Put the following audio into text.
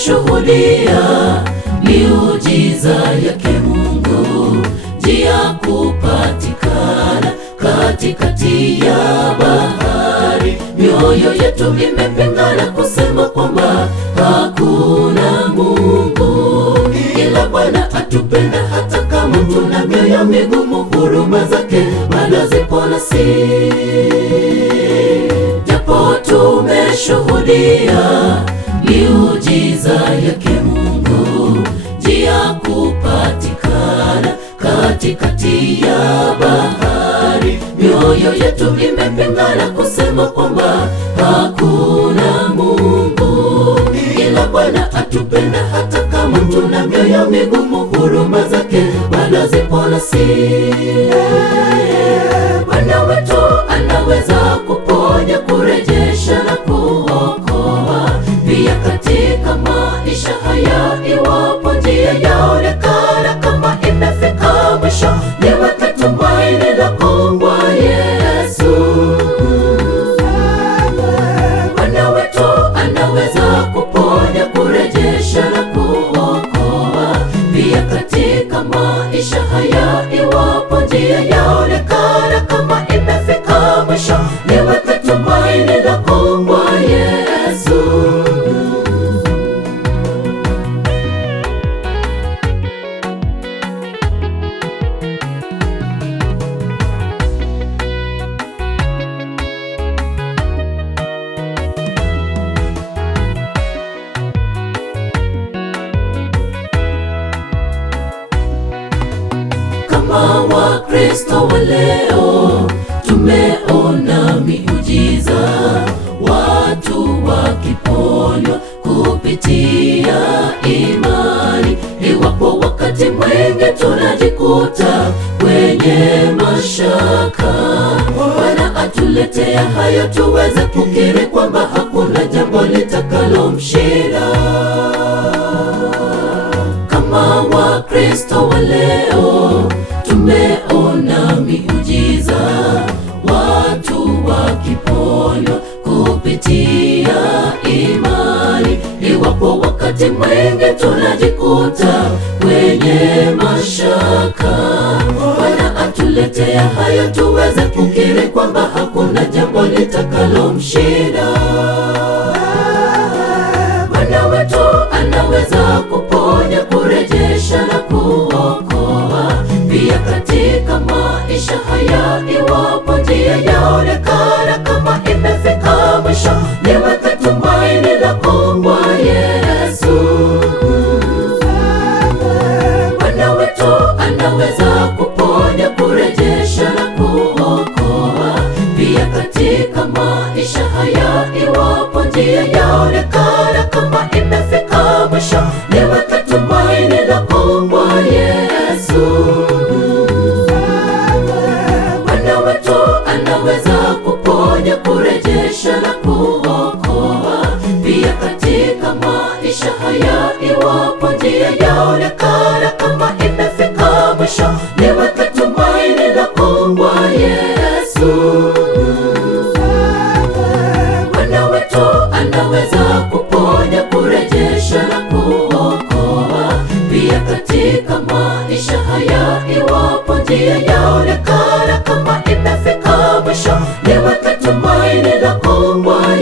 tumeshuhudia miujiza yake Mungu, njia kupatikana katikati ya bahari. Mioyo yetu imepingana kusema kwamba hakuna Mungu, ila Bwana atupenda hata kama tuna mioyo migumu. Huruma zake bado zipo nasi, japo tumeshuhudia miujiza yake Mungu, njia kupatikana katikati ya bahari. Mioyo yetu imepingana kusema kwamba hakuna Mungu, ila Bwana atupenda hata kama tuna mioyo migumu. Huruma zake bado zipo nasi. Bwana wetu anaweza kuponya, kurejesha na kuokoa pia katika maisha haya. Iwapo njia yaonekana kama imefika mwisho, niweke tumaini lako kwa Yesu. Bwana wetu anaweza kuponya, kurejesha na kuokoa pia katika maisha haya. Iwapo njia yaonekana kama imefika mwisho, niweke tumaini lako kwa Yesu. Kama Wakristo wa leo tumeona miujiza, watu wakiponywa kupitia imani. Iwapo wakati mwingi tunajikuta kwenye mashaka, Bwana atuletea hayo tuweze kukiri kwamba hakuna jambo litakalomshinda. Kama Wakristo wa leo tumeona miujiza, watu wakiponywa kupitia imani. Iwapo wakati mwingi tunajikuta kwenye mashaka, Bwana atuletea hayo tuweze kukiri kwamba hakuna jambo litakalomshinda. Bwana wetu anaweza kuponya, kurejesha na kuokoa pia katika maisha haya. Iwapo njia yaonekana kama imefika mwisho, niweke tumaini lako kwa Yesu. Bwana wetu anaweza kuponya, kurejesha na kuokoa pia katika maisha haya. Iwapo njia yaonekana kama imefika mwisho, niweke tumaini lako kwa Yesu. Bwana wetu anaweza kuponya, kurejesha na kuokoa pia katika maisha haya. Iwapo njia yaonekana kama imefika mwisho, niweke tumaini lako kwa Yesu. Bwana wetu anaweza kuponya, kurejesha na kuokoa pia katika maisha haya. Iwapo njia yaonekana kama imefika mwisho, niweke tumaini lako kwa